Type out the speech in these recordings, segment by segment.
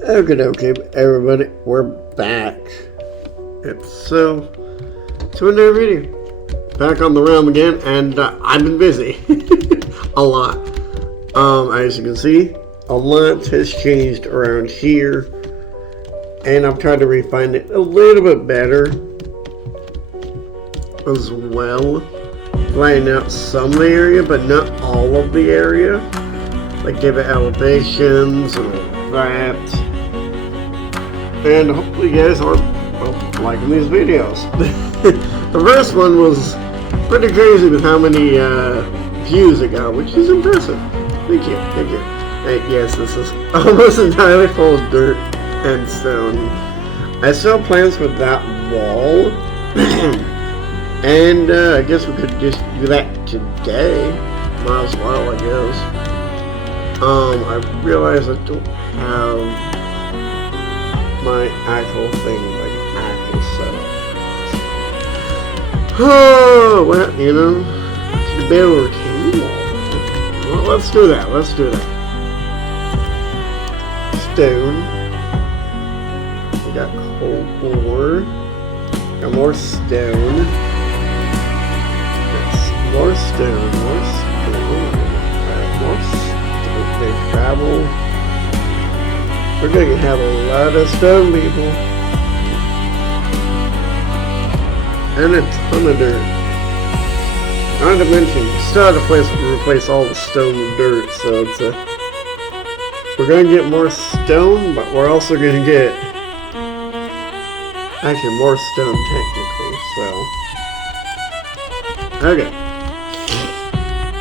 Okay, everybody, we're back. So another video. Back on the realm again, and I've been busy. A lot. As you can see, a lot has changed around here, and I've tried to refine it a little bit better as well. Flying out some of the area, but not all of the area. Like give it elevations and all that. And hopefully you guys are liking these videos. The first one was pretty crazy with how many views it got, which is impressive. Thank you. Yes, this is almost entirely full of dirt and stone. I still have plans for that wall. And I guess we could just do that today. Might as well, I guess. I realize I don't have my actual thing, like actual setup. Oh, well, you know, I should be able to retain wall. Well, let's do that. Stone. We got coal ore. Got more stone. That's more stone. Alright, more stone. They travel. We're going to have a lot of stone, people. And a ton of dirt. Not to mention, you still have to replace all the stone with dirt, so it's we're going to get more stone, but we're also going to get actually more stone technically, so. Okay.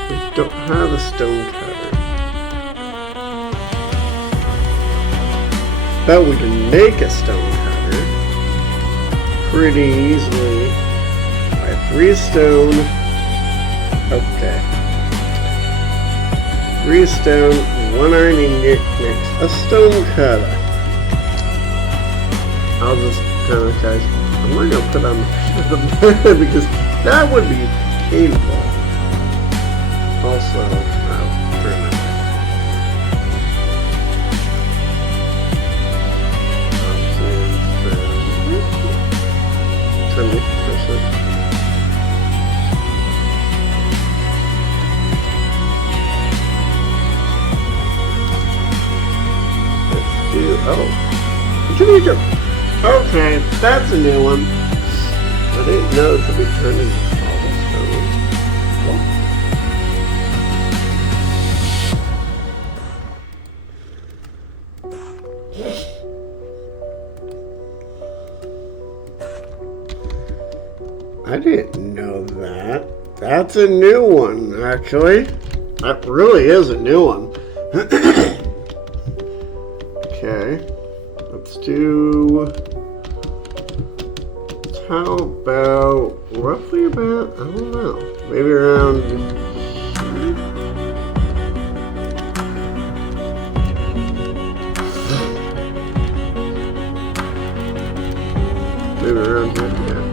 We don't have a stone cutter. But we can make a stone cutter pretty easily by 3 stone. Okay. 3 stone, 1 iron ingot makes a stone cutter. I'll just kind of guys, I'm not gonna put on the bed because that would be painful. Also, I'll turn it. Continue. Okay, that's a new one. I didn't know it could be turned into cobblestone. I didn't know that. That's a new one, actually. That really is a new one. Okay. Let's do... How about... Roughly about... I don't know. Maybe around... Maybe around here, yeah.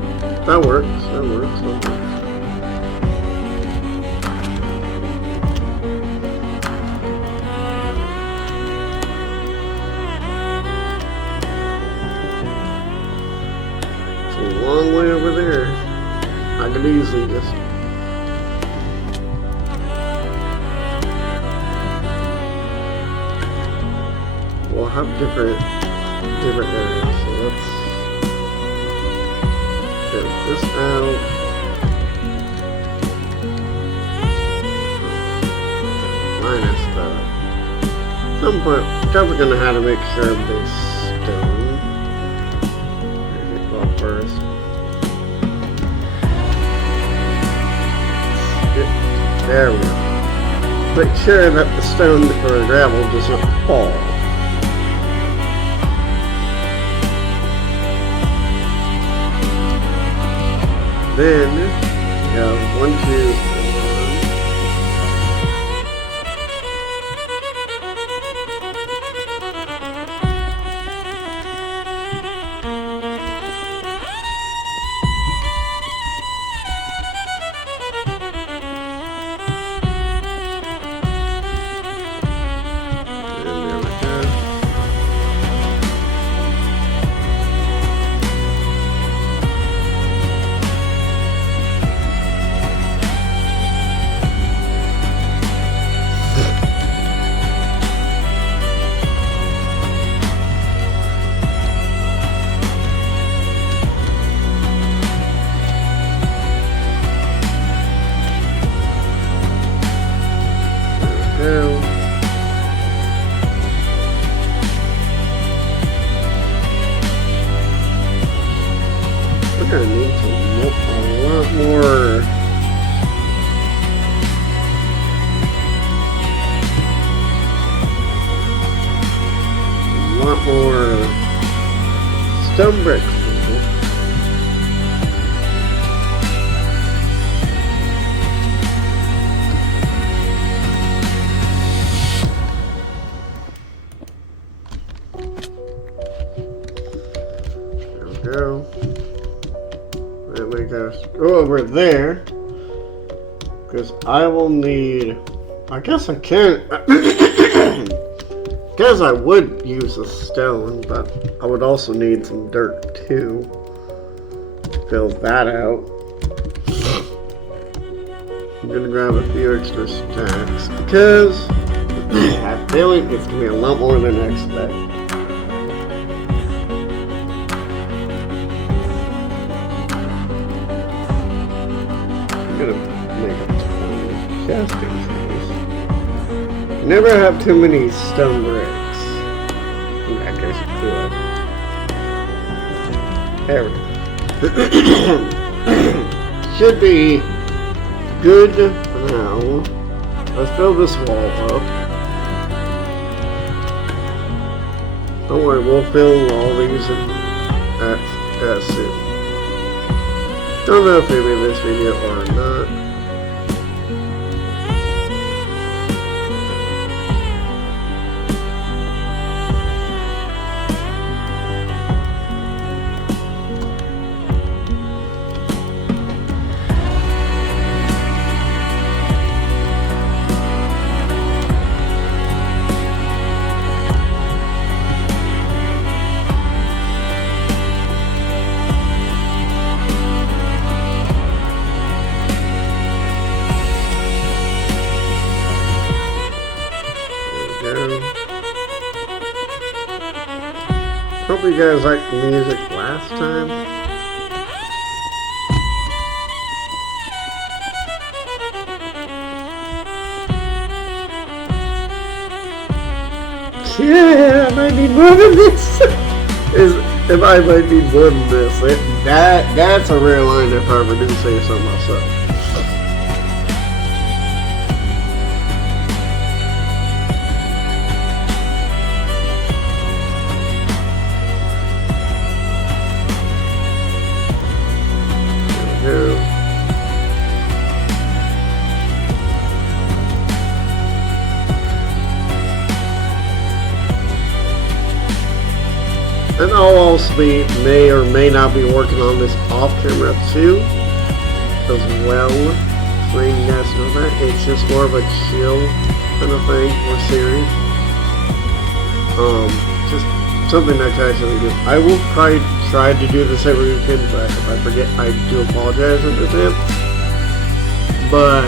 That works. Long way over there. I could easily just we'll have different areas. So let's get this out. Minus the some point definitely gonna have to make sure everything's stone. First. There we go. Make sure that the stone or gravel does not fall. Then we have 1, 2, I need a lot more. A lot more stone bricks. Go. And we go over there. Because I will need. I guess I can't. Guess I would use a stone, but I would also need some dirt too. Fill that out. I'm gonna grab a few extra stacks because I have a feeling it's gonna be a lot more than I expect. Casting things. Never have too many stone bricks. I guess you could. There we go. Should be good for now. Let's fill this wall up. Don't worry, we'll fill all these in soon. Don't know if it will be this video or not. Hope you guys liked the music last time. Yeah, I might need more than this. If I might need more than this. That's a rare line if I ever do say so myself. And I'll also may or may not be working on this off camera too, as well. So you guys know that it's just more of a chill kind of thing or series. Just something I casually do. I will probably try to do this every weekend, but if I forget, I do apologize in advance. But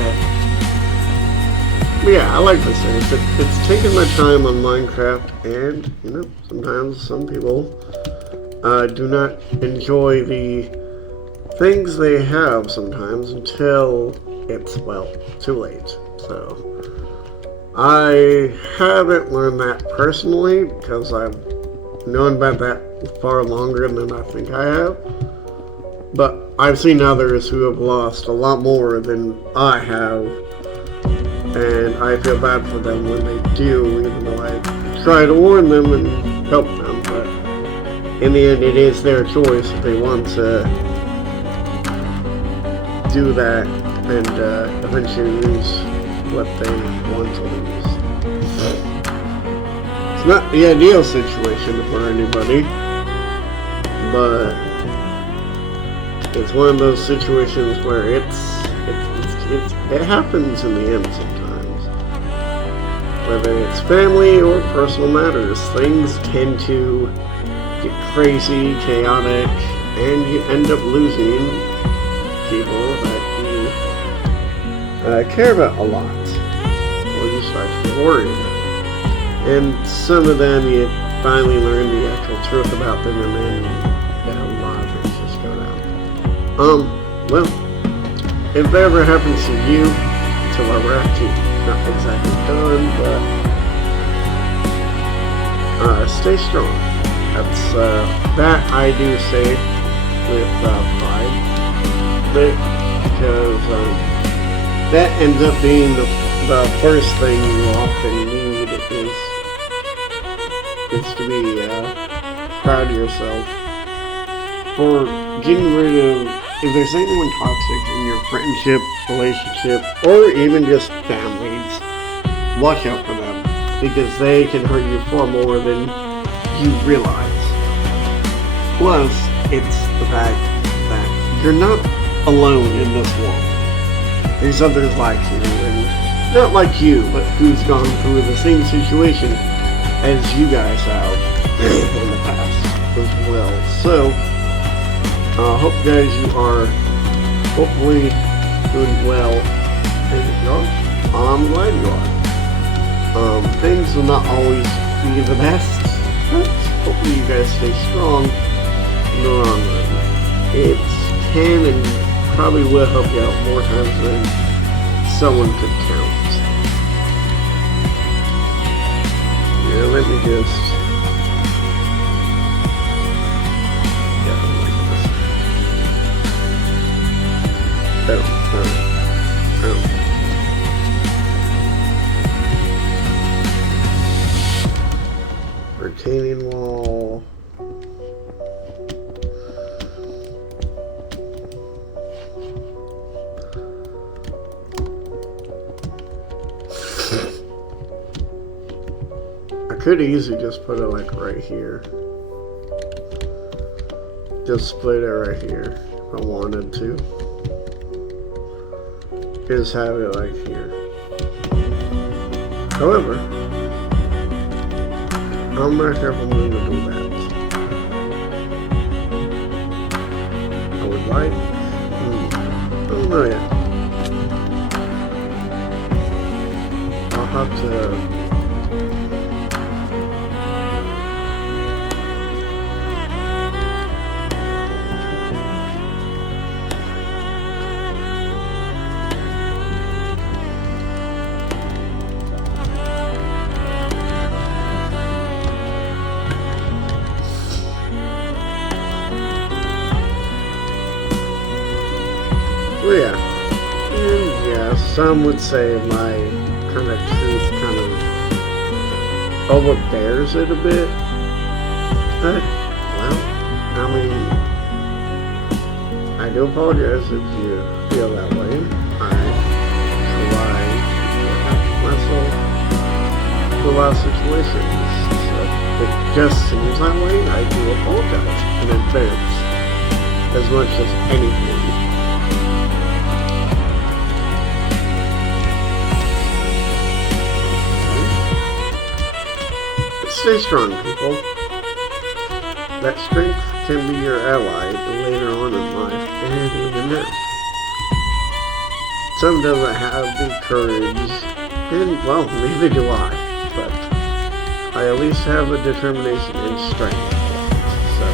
yeah, I like this series. It's taking my time on Minecraft, and you know, sometimes some people do not enjoy the things they have sometimes until it's, well, too late. So I haven't learned that personally because I've known about that far longer than I think I have. But I've seen others who have lost a lot more than I have, and I feel bad for them when they do, even though I try to warn them and help them. But in the end, it is their choice if they want to do that and eventually lose what they want to lose. It's not the ideal situation for anybody, but it's one of those situations where it happens in the end sometimes. Whether it's family or personal matters, things tend to get crazy, chaotic, and you end up losing people that you care about a lot, or you start to get worried. And some of them you finally learn the actual truth about them, and then a lot of things just go down. Well, if that ever happens to you, until we're actually not exactly done, but stay strong. That's that I do say with Pride, because that ends up being the first thing you often need is to be proud of yourself for getting rid of, if there's anyone toxic in your friendship, relationship, or even just families, watch out for them, because they can hurt you far more than you realize. Plus, it's the fact that you're not alone in this world. There's others like you, and not like you, but who's gone through the same situation as you guys have in the past as well. So, I hope guys you are hopefully doing well, and if you are, I'm glad you are. Things will not always be the best, but hopefully you guys stay strong in the long run. It can and probably will help you out more times than someone could count. Yeah, let me just... Retaining wall. I could easily just put it like right here. Just split it right here if I wanted to. Just have it like here. However, I'm not sure if I'm going to do that. I would like... I don't know yet. I'll have to... Well, yeah. And yeah, some would say my kind of truth kind of overbears it a bit. But, well, I mean, I do apologize if you feel that way. I try to protect myself to a lot of situations. So it just seems that way. I do apologize in advance as much as anything. Stay strong, people. That strength can be your ally later on in life, and even now. Some doesn't have the courage, and well, neither do I, but I at least have the determination and strength. So,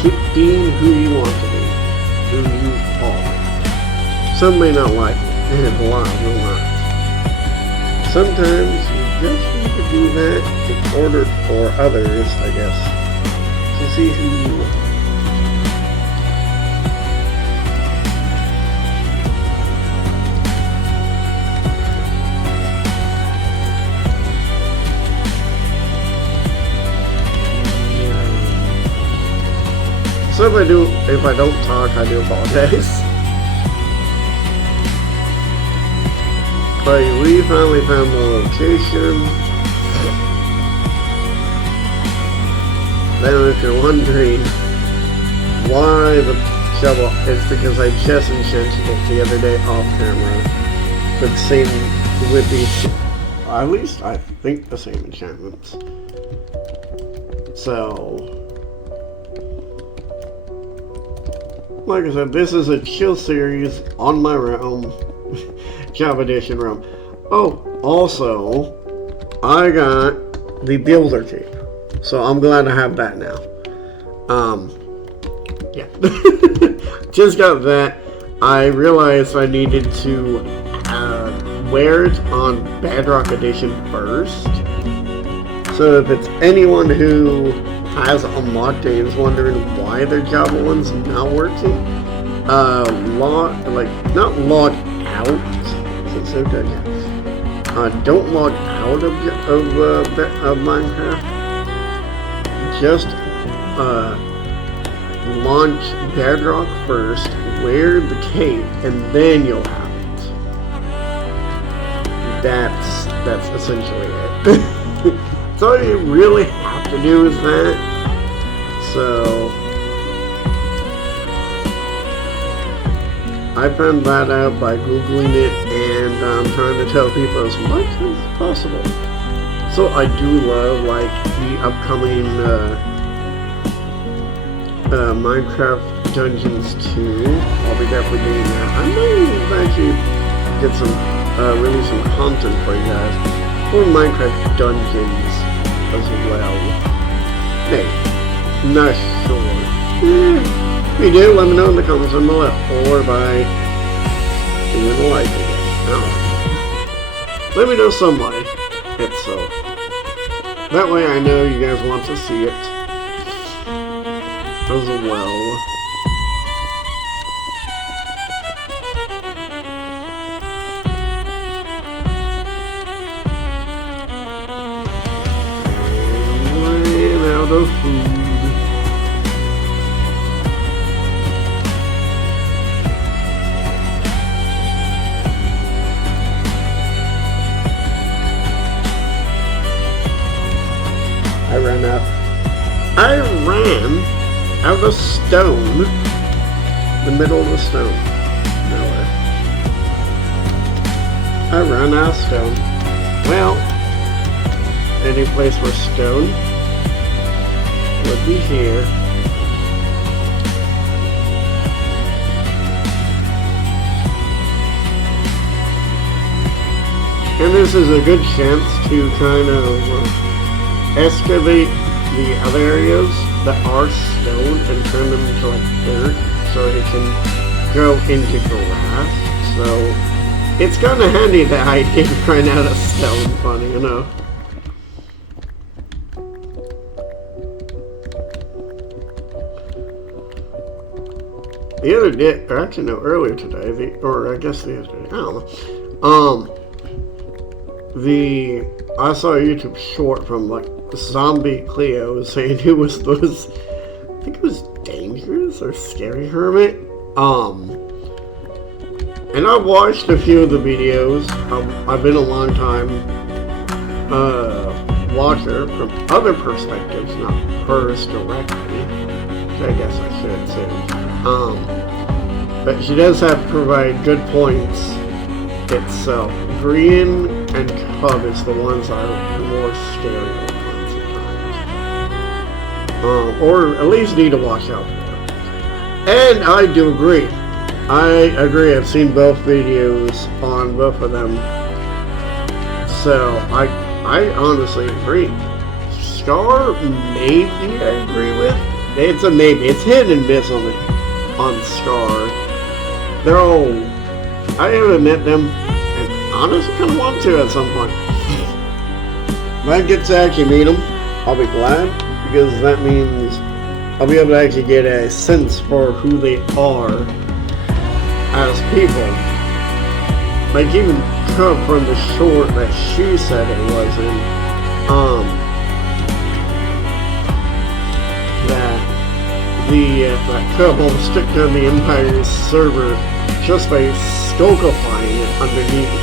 keep being who you want to be, who you are. Some may not like it, and a lot will not. Sometimes you just need to do that in order for others, I guess, to see who you are. So if I don't talk, I do apologize. But we finally found the location. Now if you're wondering why the shovel, it's because I just enchanted it the other day off camera. But same with the, at least I think the same enchantments. So, like I said, this is a chill series on my realm. Competition realm. Oh, also, I got the builder tape, so I'm glad to have that now. Yeah, just got that. I realized I needed to wear it on Bedrock Edition first. So if it's anyone who has unlocked and is wondering why their Javelin's not working, not log out. Is it so good? Yeah. Don't log out of Minecraft. Just launch Bedrock first, wear the cape, and then you'll have it. That's essentially it. So all you really have to do is that. So I found that out by Googling it, and I'm trying to tell people as much as possible. So I do love like the upcoming Minecraft Dungeons 2. I'll be definitely doing that. I might actually get some release some content for you guys for Minecraft Dungeons as well. Hey, not sure. If you do, let me know in the comments on below, or by leaving a like again. Let me know somebody. If so. That way I know you guys want to see it as well. And out of food. I ran out of stone. The middle of the stone. Nowhere. I ran out of stone. Well, any place where stone would be here. And this is a good chance to kind of excavate the other areas that are stone and turn them into like dirt so it can go into grass. So it's kind of handy that I did run out of stone, funny enough. The other day, or actually no, earlier today, or I guess the other day, I don't know. I saw a YouTube short from like Zombie Cleo saying it was I think it was Dangerous or Scary Hermit. And I've watched a few of the videos. I've been a long time watcher from other perspectives, not hers directly, which I guess I should say. But she does provide good points itself. Green and Cub is the ones that are more scary ones sometimes. Or at least need to watch out for. And I do agree. I've seen both videos on both of them. So I honestly agree. Scar, maybe I agree with. It's a maybe. It's hit and miss on Scar. They're all, I haven't met them, and honestly kind of want to at some point. If I get to actually meet them, I'll be glad, because that means I'll be able to actually get a sense for who they are as people. Like even Cub from the short that she said it was in, that Cub almost took down the Empire's server just by skullifying it underneath.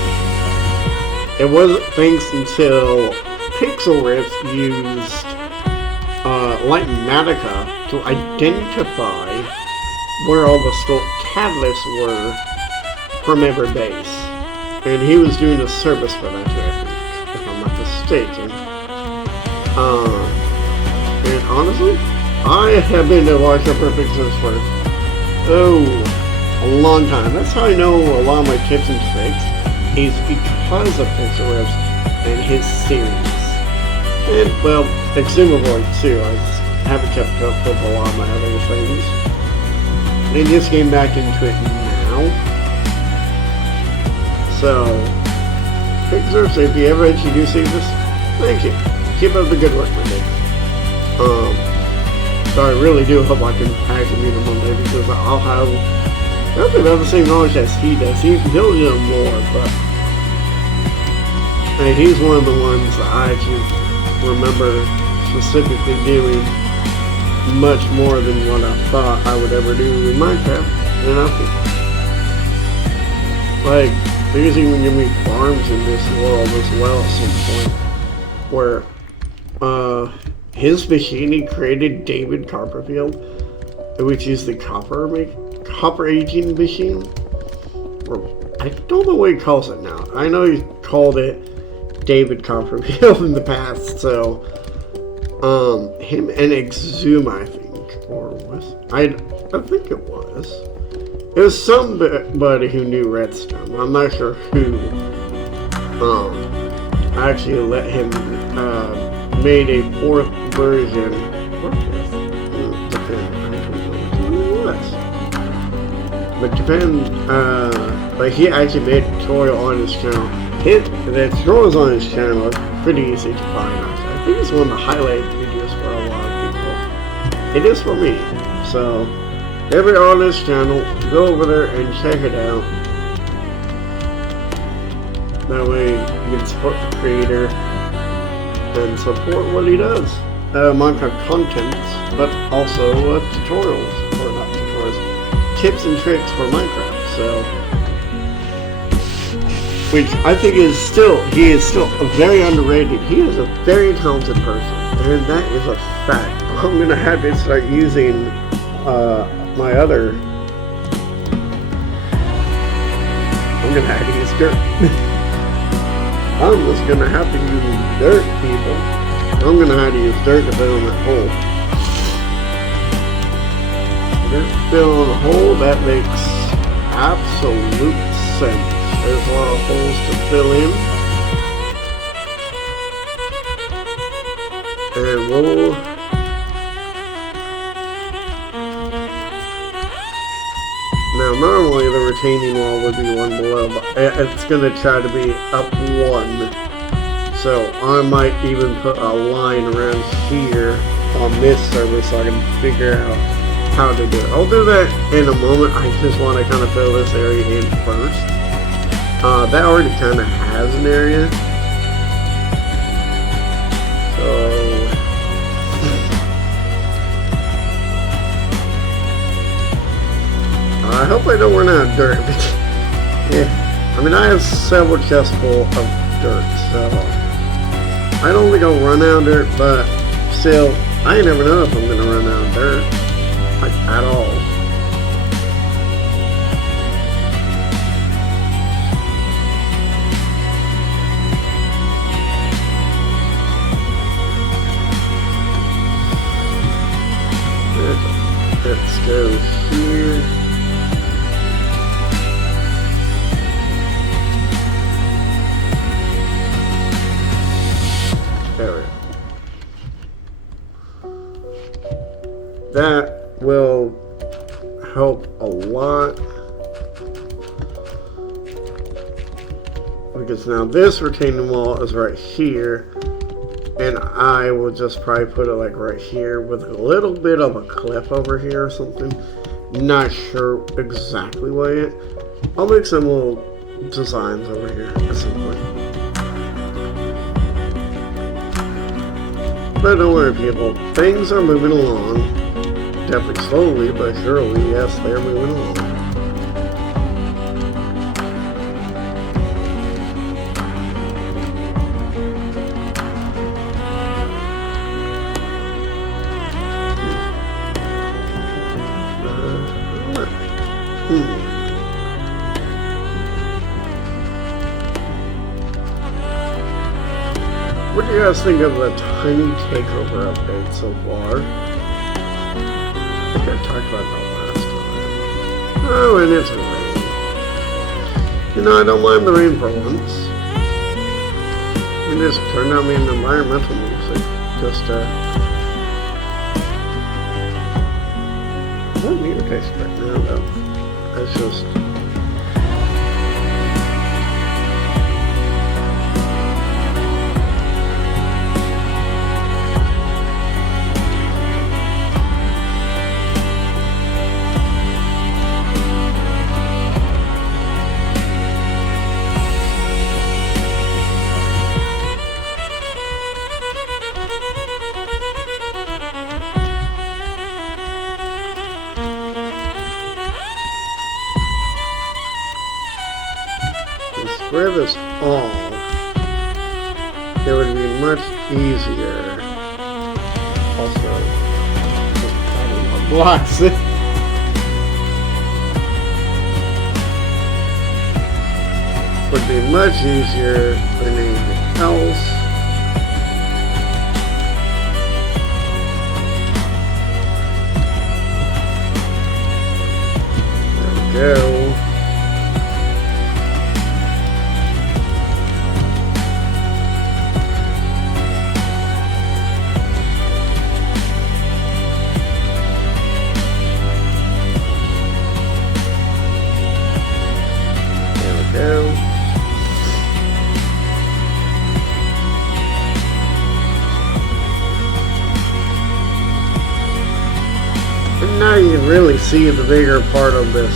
It wasn't thanks until Pixel Rift used Lightmatica to identify where all the skull catalysts were from every base. And he was doing a service for that too, I think, if I'm not mistaken. And honestly, I have been to Watcher for Pixel for a long time. That's how I know a lot of my tips and tricks is because of Pixel Rift and his series. And well, Exumaboy too. I haven't kept up with a lot of my other things. And just came back into it now. So, Pixel Rift, if you ever actually do see this, thank you. Keep up the good work with it. So I really do hope I can actually meet him one day because I'll have nothing about the same knowledge as he does. He'll know more, but I mean, he's one of the ones that I actually remember specifically doing much more than what I thought I would ever do in Minecraft. And I think, like, there's even gonna be farms in this world as well at some point where his machine he created, David Copperfield, which is the copper aging machine. Or I don't know what he calls it now. I know he called it David Copperfield in the past, so him and Exuma, I think, or was I think it was. It was somebody who knew Redstone. I'm not sure who. Actually let him made a fourth version. But Japan, like he actually made a tutorial on his channel. The tutorials on his channel are pretty easy to find. Actually. I think it's one of the highlight videos for a lot of people. It is for me. So, if you're on this channel, go over there and check it out. That way you can support the creator and support what he does. Minecraft contents, but also tutorials, or not tutorials, tips and tricks for Minecraft. So, which I think he is still very underrated. He is a very talented person, and that is a fact. I'm gonna have to start using my other. I'm gonna have to use dirt. I'm just gonna have to use dirt, people. I'm gonna have to use dirt to fill in that hole. Dirt to fill in a hole, that makes absolute sense. There's a lot of holes to fill in. And we'll now normally the retaining wall would be one below, but it's gonna try to be up one. So I might even put a line around here on this server so I can figure out how to do it. I'll do that in a moment. I just want to kind of fill this area in first. That already kind of has an area. So I hope I don't run out of dirt. Yeah, I mean I have several chests full of dirt, so I don't think I'll run out of dirt, but still, I never know if I'm going to run out of dirt, like, at all. Let's go here. There we go. That will help a lot. Because now this retaining wall is right here. And I will just probably put it like right here with a little bit of a cliff over here or something. Not sure exactly what yet. I'll make some little designs over here at some point. But don't worry, people. Things are moving along. Definitely slowly, but surely, yes, they're moving along. What do you guys think of the Tiny Takeover update so far? I think I talked about that last time. Oh, and it's rain. You know, I don't mind the rain for once. We just turned on the environmental music. Just, I don't need a taste right now, though. That's just... this all, it would be much easier. Also, just adding more blocks. Would be much easier than anything else. There we go. Now you can really see the bigger part of this.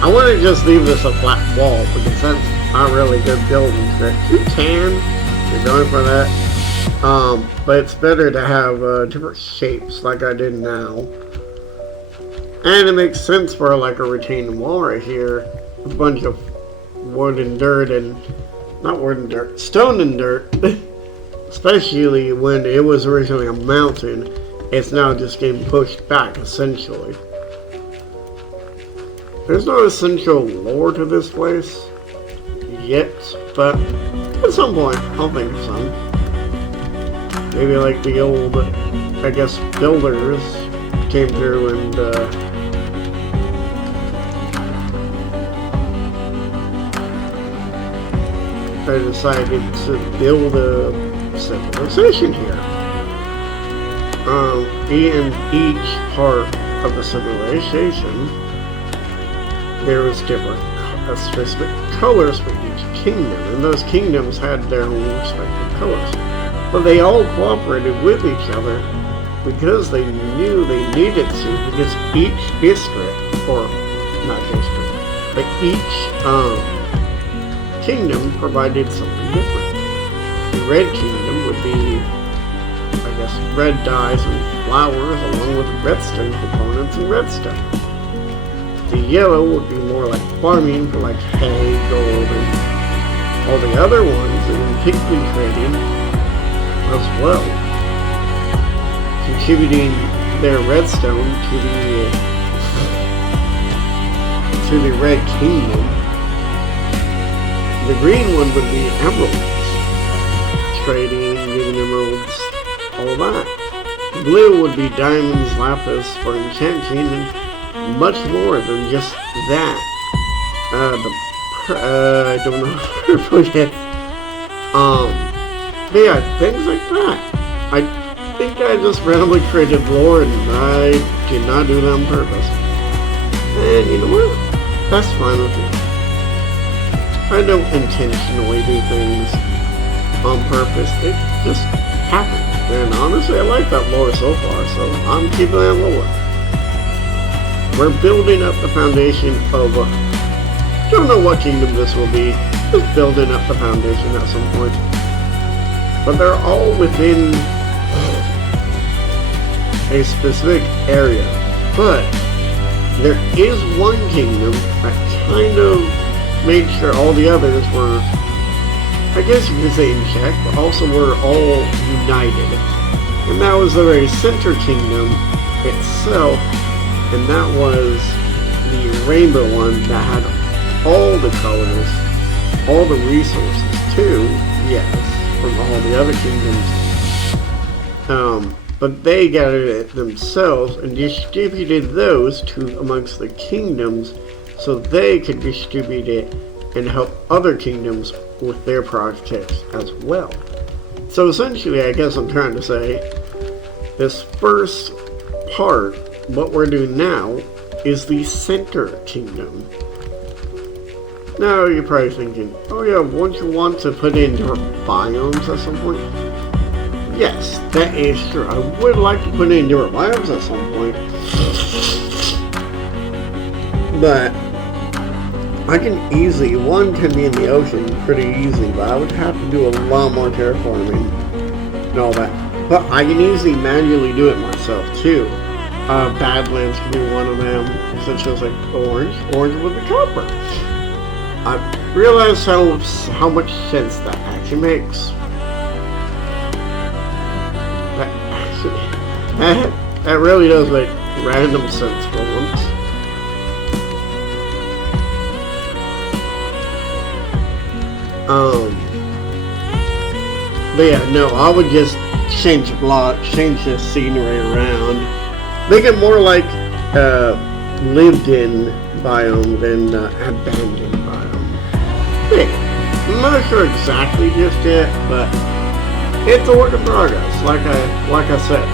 I want to just leave this a flat wall because that's not really good building trick. You can, if you're going for that. But it's better to have different shapes like I did now. And it makes sense for like a retaining wall right here. A bunch of wood and dirt and, not wood and dirt, stone and dirt. Especially when it was originally a mountain. It's now just getting pushed back, essentially. There's no essential lore to this place yet, but at some point, I'll think of some. Maybe like the old, I guess, builders came through and, I decided to build a civilization here. In each part of the civilization, there was different specific colors for each kingdom, and those kingdoms had their own respective colors. But they all cooperated with each other because they knew they needed to, because each district, or not district, but each kingdom provided something different. The Red Kingdom would be, I guess, red dyes and flowers along with redstone components and redstone. The yellow would be more like farming for like hay, gold, and all the other ones, and pigment trading as well. Contributing their redstone to the Red Kingdom. The green one would be emeralds. Trading, giving emeralds, all that. Blue would be diamonds, lapis for enchanting, and much more than just that. I don't know how to put it. But yeah, things like that. I think I just randomly created lore, and I did not do that on purpose. And you know what? That's fine with me. I don't intentionally do things on purpose. It just happens. And honestly, I like that lore so far, so I'm keeping that lore. We're building up the foundation of, don't know what kingdom this will be, just building up the foundation at some point. But they're all within a specific area. But there is one kingdom that kind of made sure all the others were, I guess you could say in check, but also we're all united. And that was the very center kingdom itself, and that was the rainbow one that had all the colors, all the resources too, yes, from all the other kingdoms. But they gathered it themselves and distributed those to amongst the kingdoms so they could distribute it and help other kingdoms with their projects as well. So essentially, I guess I'm trying to say, this first part, what we're doing now, is the center kingdom. Now you're probably thinking, oh yeah, won't you want to put in different biomes at some point? Yes, that is true. I would like to put in different biomes at some point. But I can easily, one can be in the ocean pretty easy, but I would have to do a lot more terraforming and all that. But I can easily manually do it myself too. Badlands can be one of them, such as like orange with the copper. I realize how much sense that actually makes. That really does make random sense for once. But yeah, no, I would just change the scenery around. Make it more like lived in biome than abandoned biome. Yeah, I'm not sure exactly just yet, but it's a work in progress, like I said.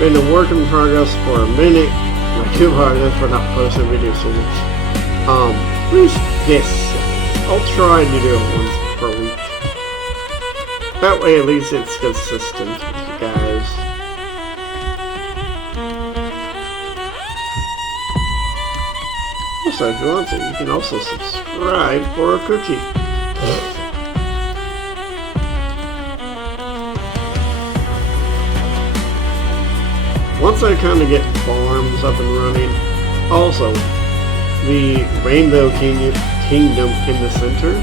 Been a work in progress for a minute. Not too hard for not posting videos so much. At least this. I'll try to do it once per week. That way at least it's consistent with you guys. Also, if you want to, you can also subscribe for a cookie. Once I kind of get farms up and running, also, the Rainbow Kingdom in the center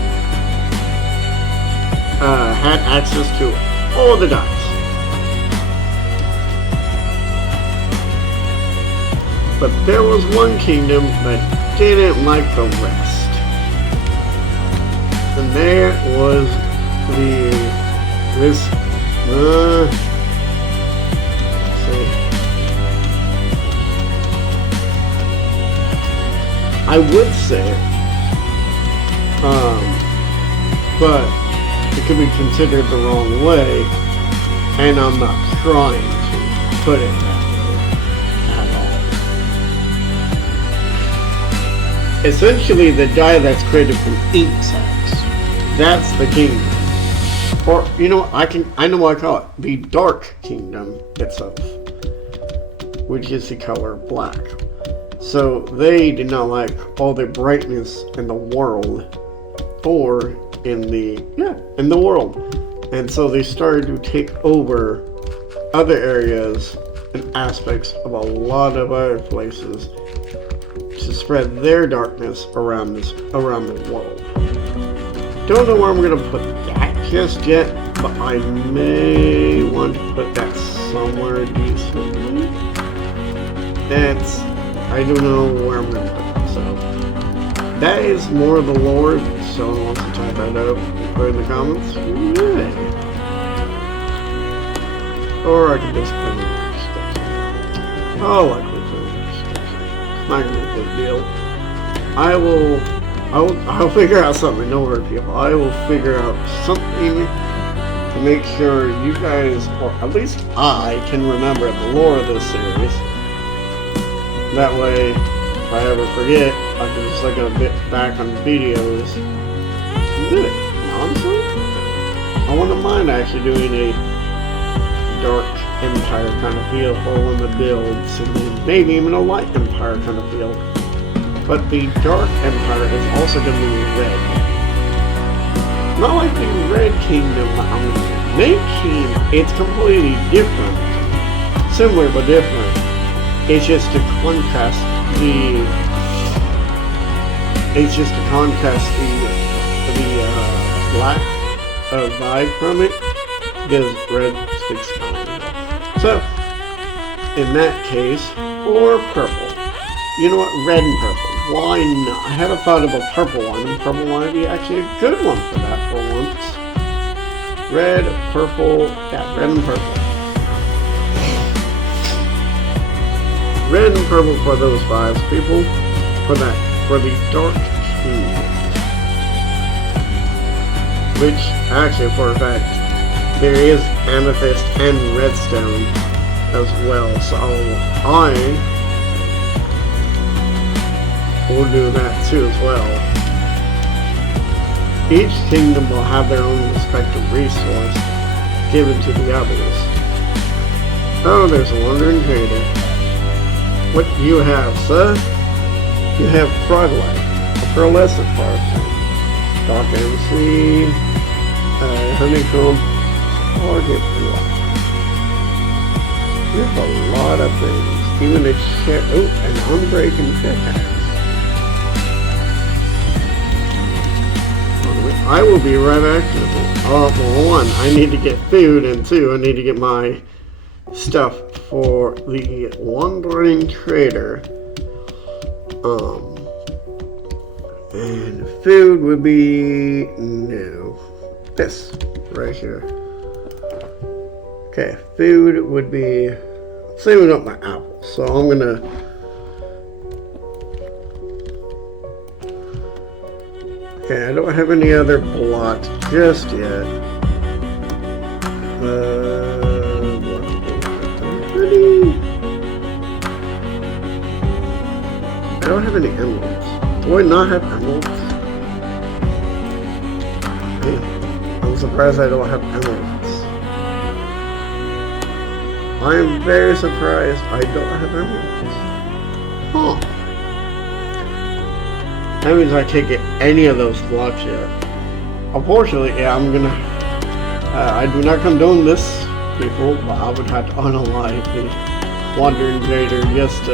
had access to all the dots. But there was one kingdom that didn't like the rest. And there was let's see. I would say but it could be considered the wrong way, and I'm not trying to put it that way at all. Essentially, the die that's created from ink sacs, that's the kingdom. Or, you know what, I know what I call it, the Dark Kingdom itself, which is the color black. So they did not like all the brightness in the world, or in the world, and so they started to take over other areas and aspects of a lot of other places to spread their darkness around the world. Don't know where I'm gonna put that just yet, but I may want to put that somewhere decently. I don't know where I'm gonna put it, so that is more of the lore. If someone wants to type that up, put it in the comments. Yeah. Or I can just put it in the steps. I'll likely put it in the steps. It's not gonna be a big deal. I'll figure out something. Don't worry, people. I will figure out something to make sure you guys, or at least I, can remember the lore of this series. That way, if I ever forget, I can just look a bit back on videos and do it. Honestly, I wouldn't mind actually doing a Dark Empire kind of feel for one of the builds, and then maybe even a Light Empire kind of feel. But the Dark Empire is also going to be red. Not like the Red Kingdom. It's completely different. Similar but different. It's just to contrast the black vibe from it, because red sticks out. So, in that case, or purple. You know what? Red and purple. Why not? I haven't thought of a purple one, and purple might be actually a good one for that for once. Red, purple, yeah, red and purple. Red and purple for those vibes, people. For the Dark Kingdom. Which, actually, for a fact, there is amethyst and redstone as well. So I will do that too as well. Each kingdom will have their own respective resource given to the others. Oh, there's a wandering trader. What do you have, sir? You have Froglight, a pearlescent part, Dark MC, Honeycomb, or Hipflock. You have a lot of things. Even a an unbreaking pickaxe. I will be right back. Well, one, I need to get food, and two, I need to get my stuff for the Wandering Trader. And food would be this right here. Okay, food would be saving up my apples. So I'm gonna okay, I don't have any other blocks just yet. I don't have any emeralds. Do I not have emeralds? Hey, I'm surprised I don't have emeralds. I am very surprised I don't have emeralds. Huh. That means I can't get any of those blocks yet. Unfortunately, yeah, I'm gonna... I do not condone this, people, but I would have to unalive the Wandering Trader just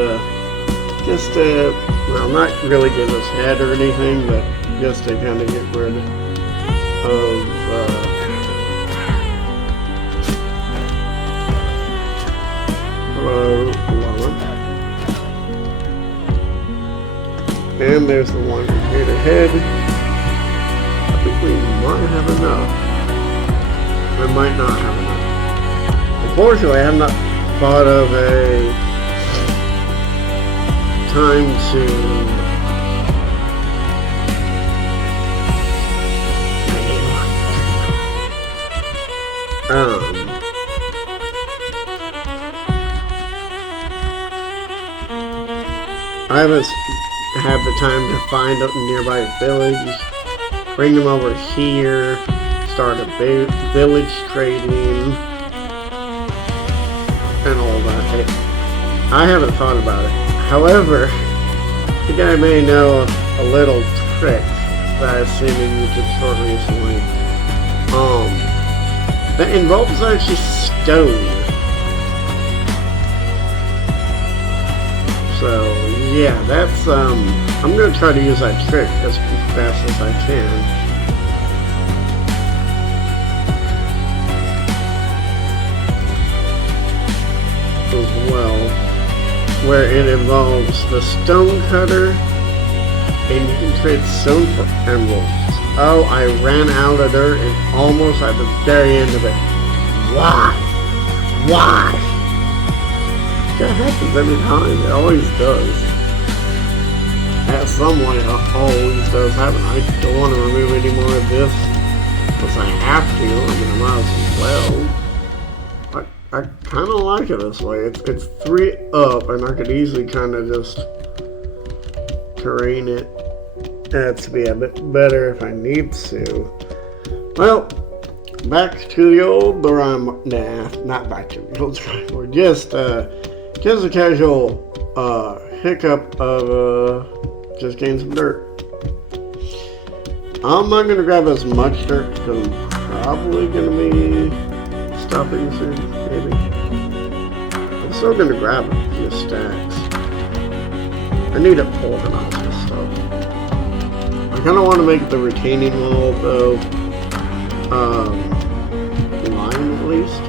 to, well, not really give us head or anything, but just to kind of get rid of, hello, llama. And there's the Wandering Trader head. I think we might have enough. We might not have enough. Unfortunately, I have not thought of a time to I haven't had the time to find a nearby village, bring them over here, start a village trading, and all that. I haven't thought about it. However, I think I may know a little trick that I've seen in YouTube short recently. That involves actually stone. So yeah, that's I'm gonna try to use that trick as fast as I can. As well, where it involves the stone cutter, and you can trade stone for emeralds. Oh, I ran out of dirt and almost at the very end of it. Why? Why? That happens every time. It always does. At some point, it always does happen. I don't want to remove any more of this because I have to. I mean, I might as well. I kind of like it this way. It's 3 up, and I could easily kind of just terrain it to be a bit better if I need to. Well, back to the old not back to the old driver. Just a casual hiccup of just getting some dirt. I'm not gonna grab as much dirt because I'm probably gonna be stopping soon, maybe. I'm still gonna grab a few stacks. I need to organize this stuff. I kind of want to make the retaining wall, though, line at least.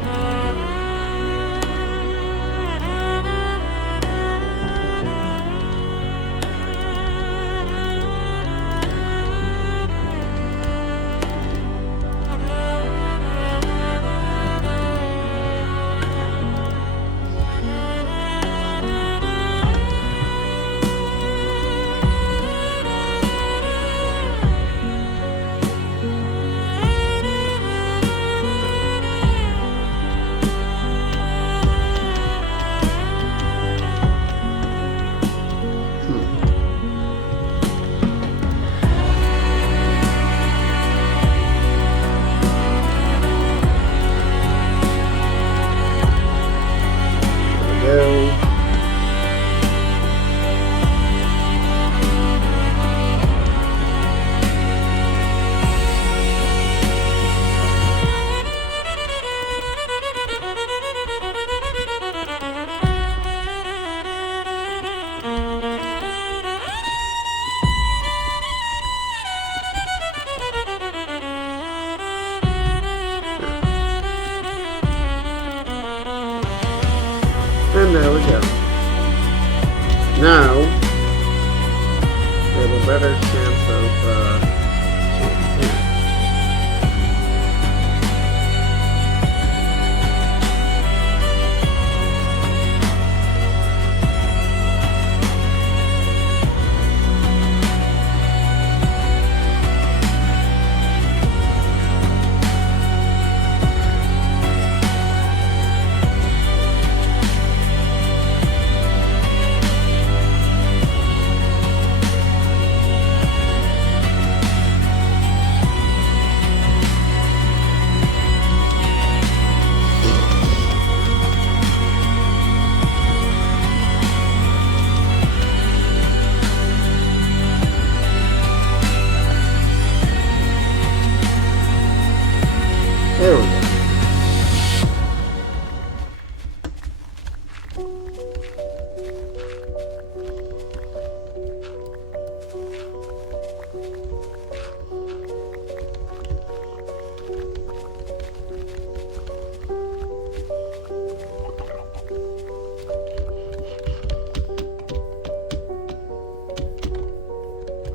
there we go. Now, we have a better chance of,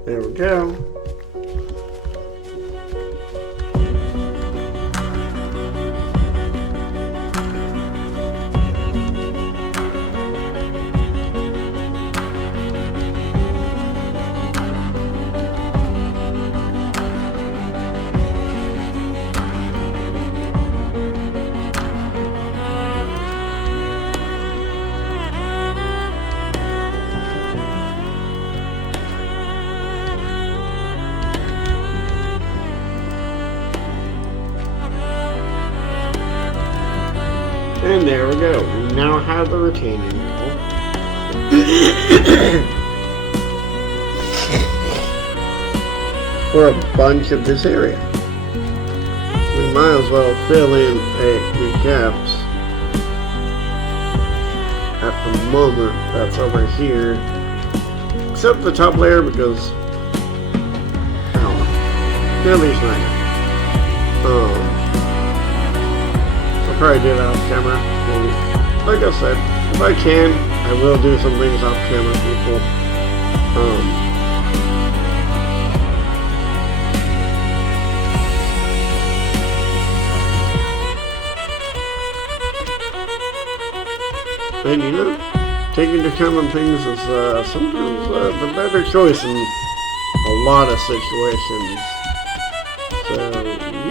there we go. There we go. And there we go. We now have the retaining wall. For a bunch of this area. We might as well fill in the gaps at the moment that's over here. Except the top layer because at least not. Probably do that off camera. And like I said, if I can, I will do some things off camera, people. And you know, taking into account things is sometimes the better choice in a lot of situations. So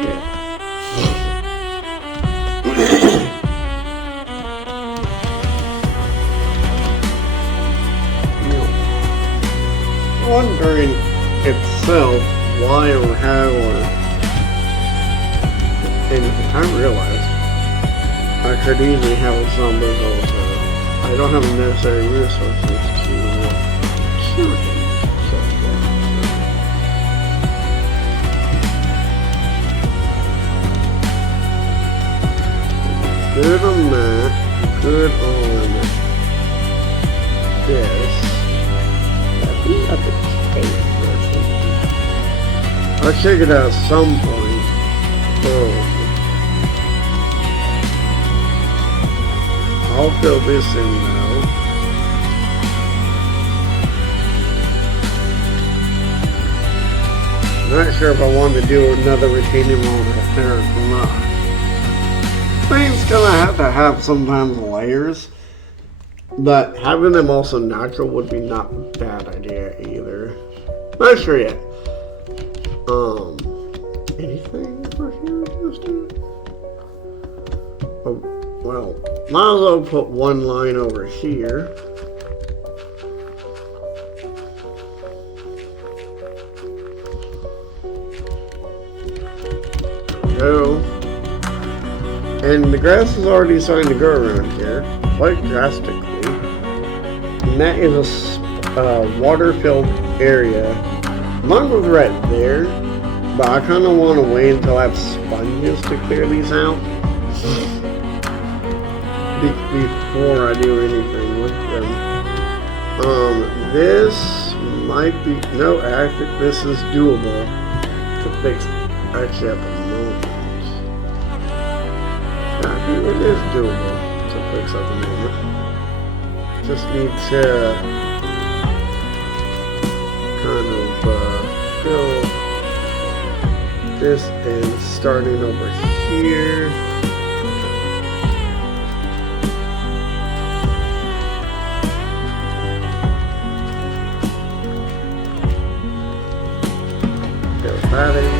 yeah. Wondering itself why or how or and I realized I could easily have a zombies also. I don't have the necessary resources to cure him. So, yeah. Good on that. Good on this. I'll check it out at some point. I'll fill this in now. Not sure if I want to do another retaining wall there or not. I think it's gonna have to have sometimes layers. But having them also natural would be not a bad idea either. Not sure yet. Anything over here, Justin? Oh, well, might as well put one line over here. There we go. And the grass is already starting to grow around here, quite drastically. And that is a water-filled area. Mine was right there, but I kind of want to wait until I have sponges to clear these out before I do anything with them. This might be, no, I think this is doable to fix, actually at the moment. I think it is doable to fix at the moment. just need to kind of go this and starting over here. Go batting.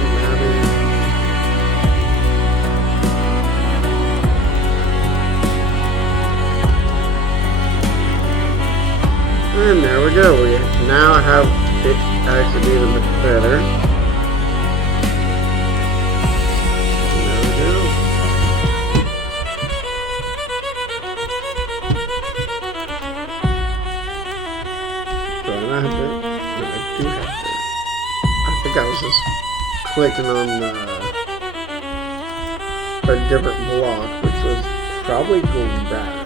And there we go. We now have it actually even better. There we go. Do I not have to? No, I do have to. I think I was just clicking on a different block, which was probably grass.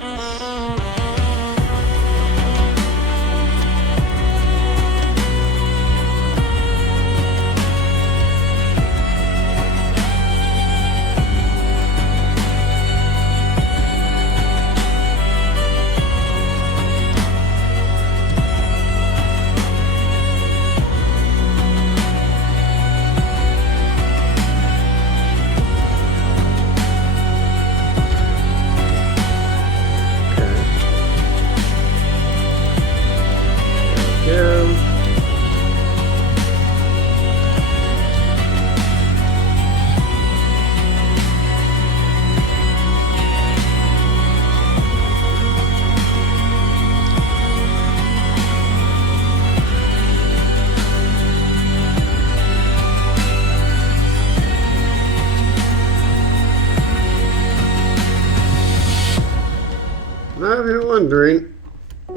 Now, if you're wondering,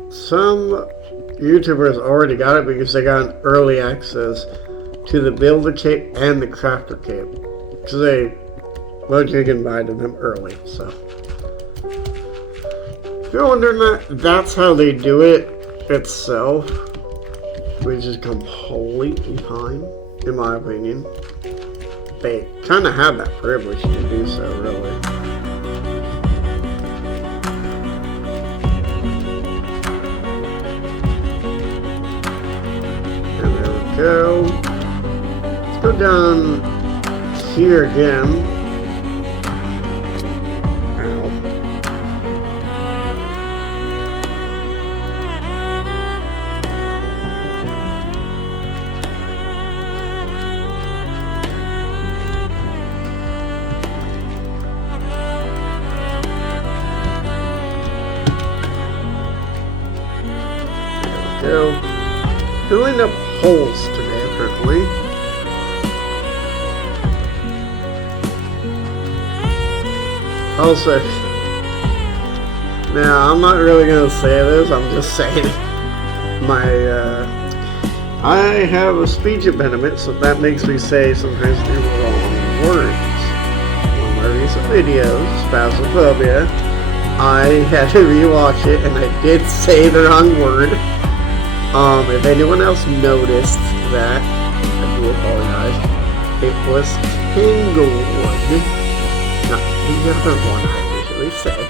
some YouTubers already got it because they got an early access to the Builder Cape and the Crafter Cape. Because you can buy them early, so. If you're wondering that, that's how they do it itself. Which is completely fine, in my opinion. They kind of have that privilege to do so, really. Go. Let's go down here again. Ow. There we go. Filling up holes today, apparently. Also, now I'm not really gonna say this, I'm just saying I have a speech impediment, so that makes me say sometimes the wrong words. One of my recent videos, Spasmophobia, I had to rewatch it and I did say the wrong word. If anyone else noticed that, I do apologize. It was Tanglewood, not the other one I usually said.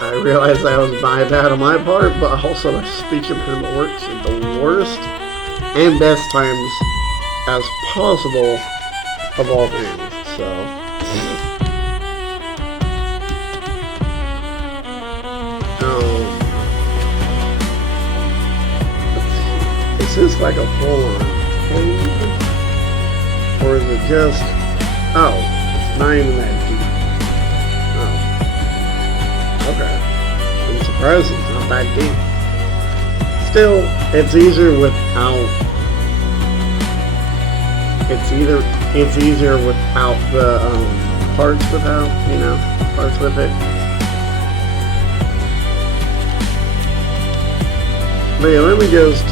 I realized that was my bad on my part, but also my speech impediment works in the worst and best times as possible of all things, so. Is this like a full-on cave? Or is it just... Oh, it's not even that deep. Oh. Okay. I'm surprised it's not that deep. Still, it's easier without... It's easier without the, parts without, parts with it. But yeah, let me just,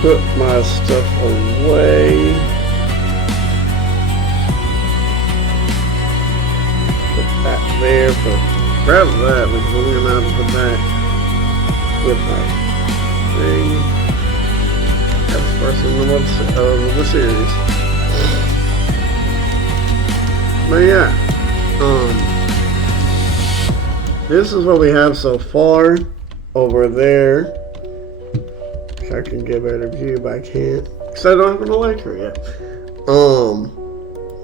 put my stuff away. Put that there, grab that because I'm gonna have to put that with my thing. That's the first one of the series. But yeah, this is what we have so far. Over there. Wish I can get a better view, but I can't. Because I don't have an electric yet.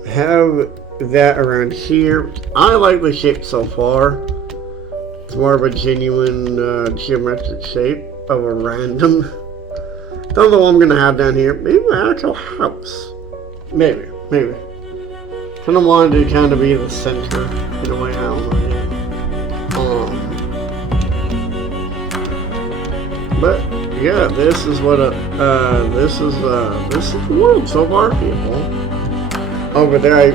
Have that around here. I like the shape so far. It's more of a genuine geometric shape of a random. Don't know what I'm gonna have down here. Maybe my actual house. Maybe. Kind of wanted to kind of be the center in a way. I don't know. But yeah, this is what this is the world so far, people. Over there,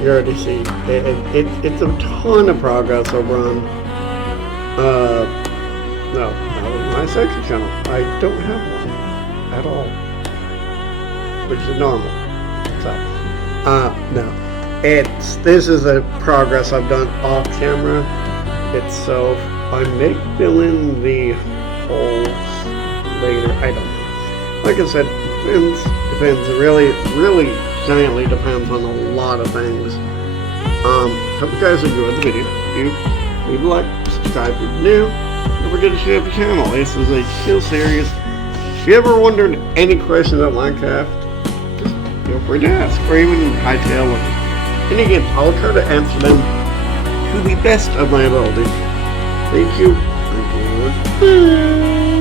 you already see it's a ton of progress over on no, that was my second channel. I don't have one at all, which is normal. So no, this is a progress I've done off camera itself. I may fill in the holes later. I don't know. Like I said, depends. It really giantly depends on a lot of things. Hope you guys enjoyed the video. If you leave a like, subscribe if you're new. Don't forget to share the channel. This is a chill series. If you ever wondered any questions about Minecraft, just feel free to ask, or even hightail or any games. I'll try to answer them to the best of my ability. Thank you. Bye.